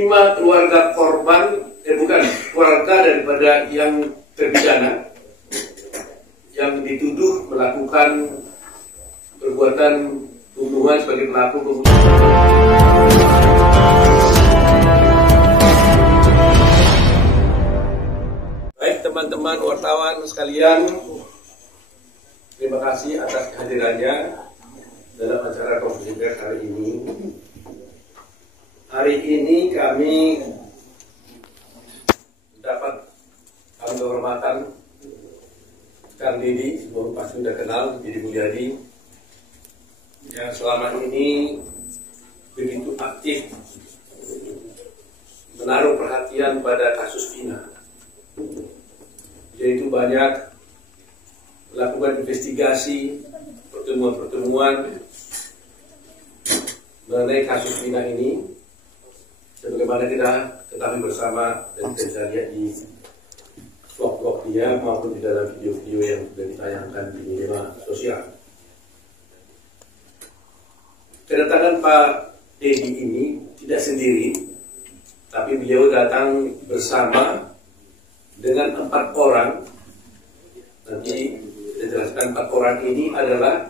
5 keluarga korban, bukan, keluarga daripada yang terpidana yang dituduh melakukan perbuatan pembunuhan sebagai pelaku pembunuhan. Baik teman-teman wartawan sekalian, terima kasih atas kehadirannya dalam acara konferensi pers hari ini. Hari ini kami mendapat kehormatan Kang Didi, sebelum pasti sudah kenal, Didi Mulyadi, yang selama ini begitu aktif menaruh perhatian pada kasus Vina, yaitu banyak melakukan investigasi, pertemuan-pertemuan mengenai kasus Vina ini, sebagaimana kita ketahui bersama dan kita bisa lihat di vlog-vlog dia maupun di dalam video-video yang sudah ditayangkan di media sosial. Kedatangan Pak Dedi ini tidak sendiri, tapi beliau datang bersama dengan 4 orang. Nanti saya jelaskan 4 orang ini adalah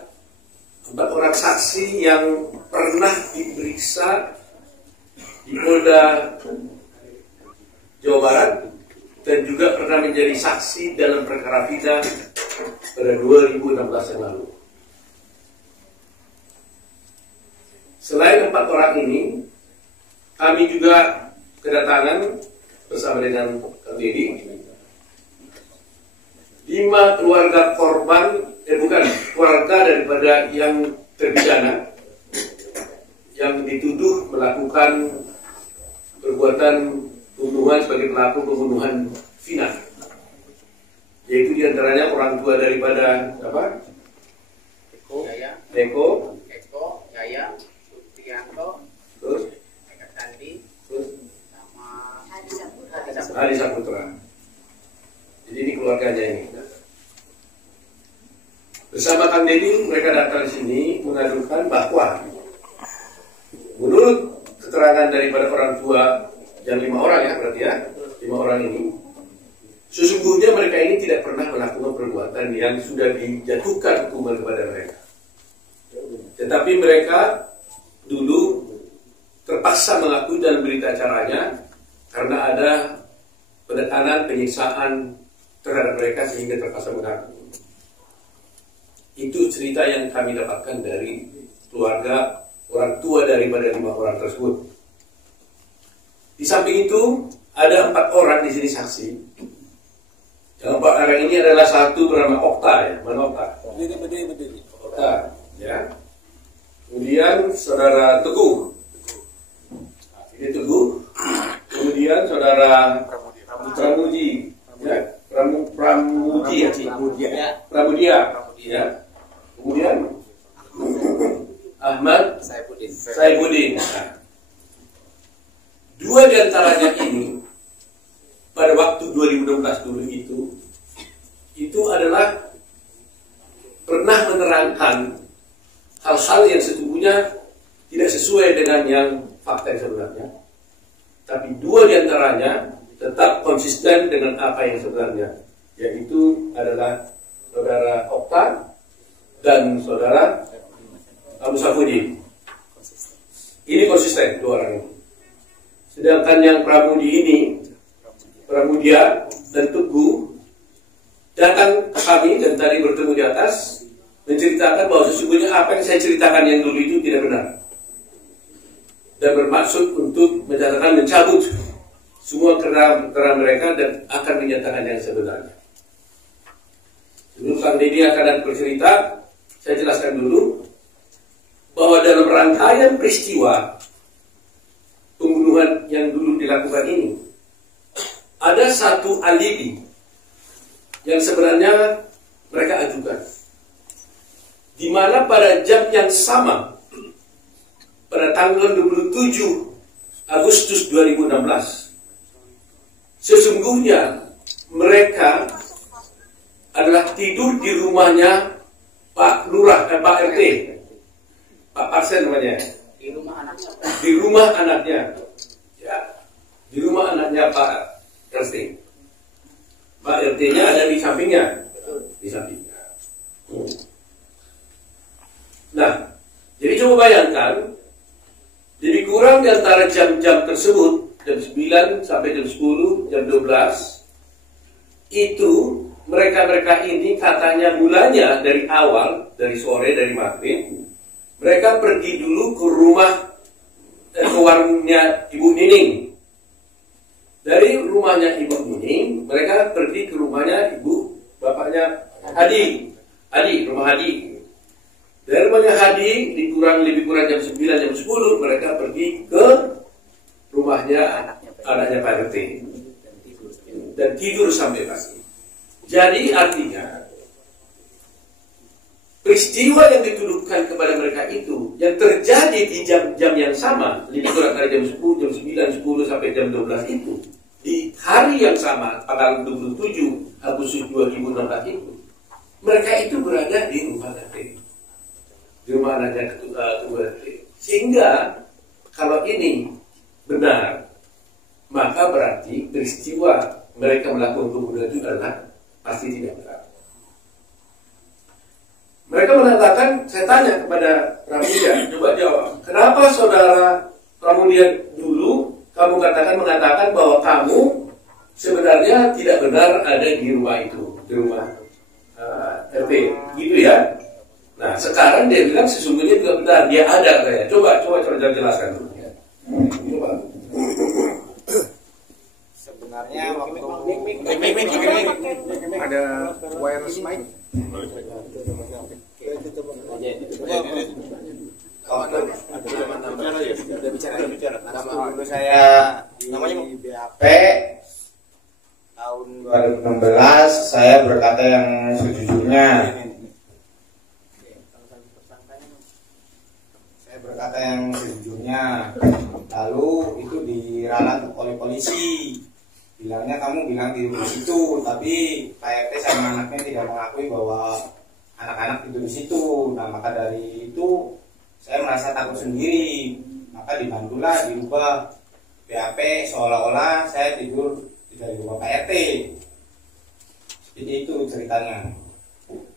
4 orang saksi yang pernah diperiksa di Polda Jawa Barat dan juga pernah menjadi saksi dalam perkara Vina pada 2016 yang lalu. Selain 4 orang ini, kami juga kedatangan bersama dengan Kang Dedi 5 keluarga korban, bukan, keluarga daripada yang terpidana yang dituduh melakukan perbuatan pembunuhan sebagai pelaku pembunuhan Vina, yaitu diantaranya orang tua daripada apa? Eko, Yaya, Supriyanto, terus Sandi, terus sama Hadi Saputra. Jadi ini keluarganya ini. Bersama Kang Dedi mereka datang di sini mengadukan bahwa menurut keterangan daripada orang tua yang 5 orang ya, berarti ya 5 orang ini, sesungguhnya mereka ini tidak pernah melakukan perbuatan yang sudah dijatuhkan hukuman kepada mereka. Tetapi mereka dulu terpaksa mengakui dalam berita acaranya karena ada penekanan, penyiksaan terhadap mereka sehingga terpaksa mengaku. Itu cerita yang kami dapatkan dari keluarga orang tua daripada 5 orang tersebut. Di samping itu ada 4 orang di sini saksi. Yang 4 orang ini adalah satu bernama Okta ya, mana Okta? Okta, ya. Kemudian saudara Teguh. Ini Teguh. Kemudian saudara Pramuji, ya. Pramudia, ya. Kemudian Ahmad Saifuddin. Nah, 2 di antaranya ini pada waktu 2016 dulu itu adalah pernah menerangkan hal-hal yang sesungguhnya tidak sesuai dengan yang fakta yang sebenarnya. Tapi 2 di antaranya tetap konsisten dengan apa yang sebenarnya, yaitu adalah saudara Okta dan saudara Abu Safudi. Ini konsisten 2 orang ini. Sedangkan yang Pramudia dan Teguh datang ke kami dan tadi bertemu di atas menceritakan bahwa sesungguhnya apa yang saya ceritakan yang dulu itu tidak benar dan bermaksud untuk mencabut semua keterangan mereka dan akan menyatakan yang sebenarnya. Sebelum Kang Dedi akan bercerita, saya jelaskan dulu bahwa dalam rangkaian peristiwa pembunuhan yang dulu dilakukan ini ada satu alibi yang sebenarnya mereka ajukan, di mana pada jam yang sama pada tanggal 27 Agustus 2016 sesungguhnya mereka adalah tidur di rumahnya Pak Lurah dan Pak RT, Pak Parsen namanya, di rumah anaknya. Di rumah anaknya. Ya. RT-nya ada di sampingnya. Di sampingnya. Nah, jadi coba bayangkan, jadi kurang di antara jam-jam tersebut, jam 9 sampai jam 10, jam 12, itu mereka-mereka ini katanya mulanya dari awal, dari sore, dari maghrib, mereka pergi dulu ke rumah, ke warungnya Ibu Nining. Dari rumahnya Ibu Nining, mereka pergi ke rumahnya bapaknya Hadi, rumah Hadi. Dari rumahnya Hadi, lebih kurang jam 9, jam 10, mereka pergi ke rumahnya anaknya Pak RT. Dan tidur sampai pagi. Jadi artinya, peristiwa yang dituduhkan kepada mereka itu, yang terjadi di jam-jam yang sama, lebih kurang dari jam 10, jam 9, 10 sampai jam 12 itu, di hari yang sama, tanggal 27 Agustus 2016 itu, mereka itu berada di rumah RT. Di rumah anaknya ketua RT. Sehingga, kalau ini benar, maka berarti peristiwa mereka melakukan pembunuhan itu adalah pasti tidak benar. Mereka mengatakan, saya tanya kepada Pramudia, coba jawab, kenapa saudara Pramudia dulu kamu mengatakan bahwa kamu sebenarnya tidak benar ada di rumah itu, di rumah RT, gitu ya? Nah, sekarang dia bilang sesungguhnya tidak benar, dia ada katanya. Coba jelaskan dulu. Coba. Sebenarnya waktu ada wireless mic. Nama dulu saya di BAP tahun 2016, saya berkata yang sejujurnya. Lalu itu diralat oleh polisi. Bilangnya kamu bilang tidur di situ, tapi Pak RT sama anaknya tidak mengakui bahwa anak-anak tidur di situ. Nah, maka dari itu saya merasa takut sendiri. Maka dibantulah dirubah BAP seolah-olah saya tidur di rumah Pak RT. Jadi itu ceritanya.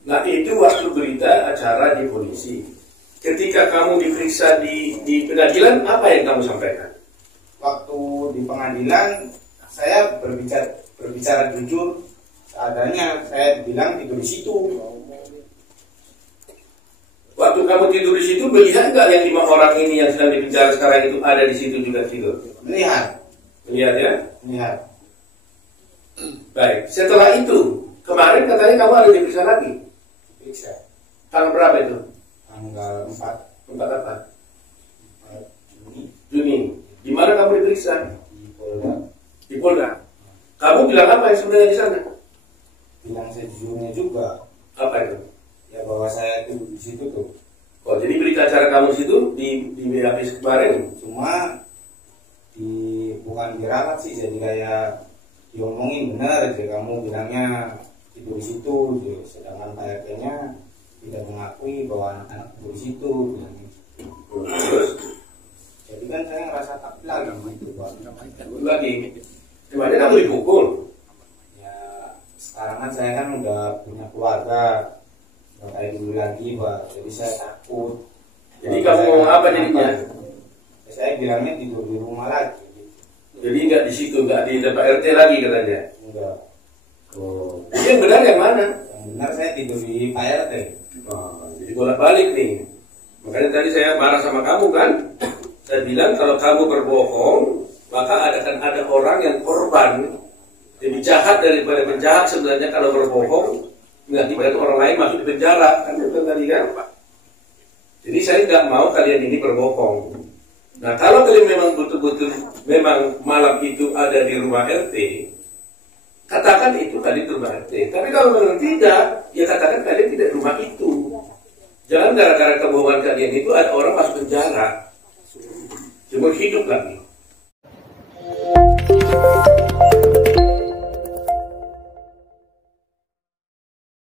Nah, itu waktu berita acara di polisi. Ketika kamu diperiksa di pengadilan, apa yang kamu sampaikan? Waktu di pengadilan, saya berbicara jujur seadanya. Saya bilang tidur di situ. Waktu kamu tidur di situ, melihat nggak yang 5 orang ini yang sedang dipenjara sekarang itu ada di situ juga tidur? Melihat ya? Melihat. Baik. Setelah itu, kemarin katanya kamu ada diperiksa lagi. Diperiksa. Tanggal berapa itu? Tanggal 4 apa? Juni. Juni. Di mana kamu diperiksa? Di Polda. Di Polda. Kamu bilang apa yang sebenarnya di sana? Bilang sejujurnya juga. Apa itu? Ya bahwa saya tidur di situ tuh. Oh, jadi berita acara kamu situ di BAP kemarin? Cuma bukan diralat sih, jadi kayak diomongin benar aja, kamu bilangnya tidur di situ, sedangkan Pak RT-nya tidak mengakui bahwa anak-anak tidur di situ. Terus? Jadi kan saya ngerasa takut lagi itu Pak. Lagi? Gimana kamu dipukul? Ya sekarang kan saya kan udah punya keluarga, nggak kayak dulu lagi Pak. Jadi saya takut. Jadi kamu ngomong apa jadinya? Saya bilangnya tidur di rumah lagi. Jadi nggak di situ, nggak di tempat RT lagi katanya? Enggak. Oh. Jadi yang benar yang mana? Yang benar saya tidur di Pak RT. Oh, jadi bolak-balik nih. Makanya tadi saya marah sama kamu kan? Saya bilang kalau kamu berbohong, maka akan ada orang yang korban lebih jahat daripada penjahat sebenarnya kalau berbohong. Mengakibatkan orang lain masuk di penjara, kan itu tadi kan? Jadi saya nggak mau kalian ini berbohong. Nah, kalau kalian memang betul-betul memang malam itu ada di rumah RT, katakan itu kalian di rumah RT. Tapi kalau memang tidak, ya katakan kalian tidak di rumah itu. Jangan gara-gara kebohongan kalian itu ada orang masuk penjara, cuma hidup lagi.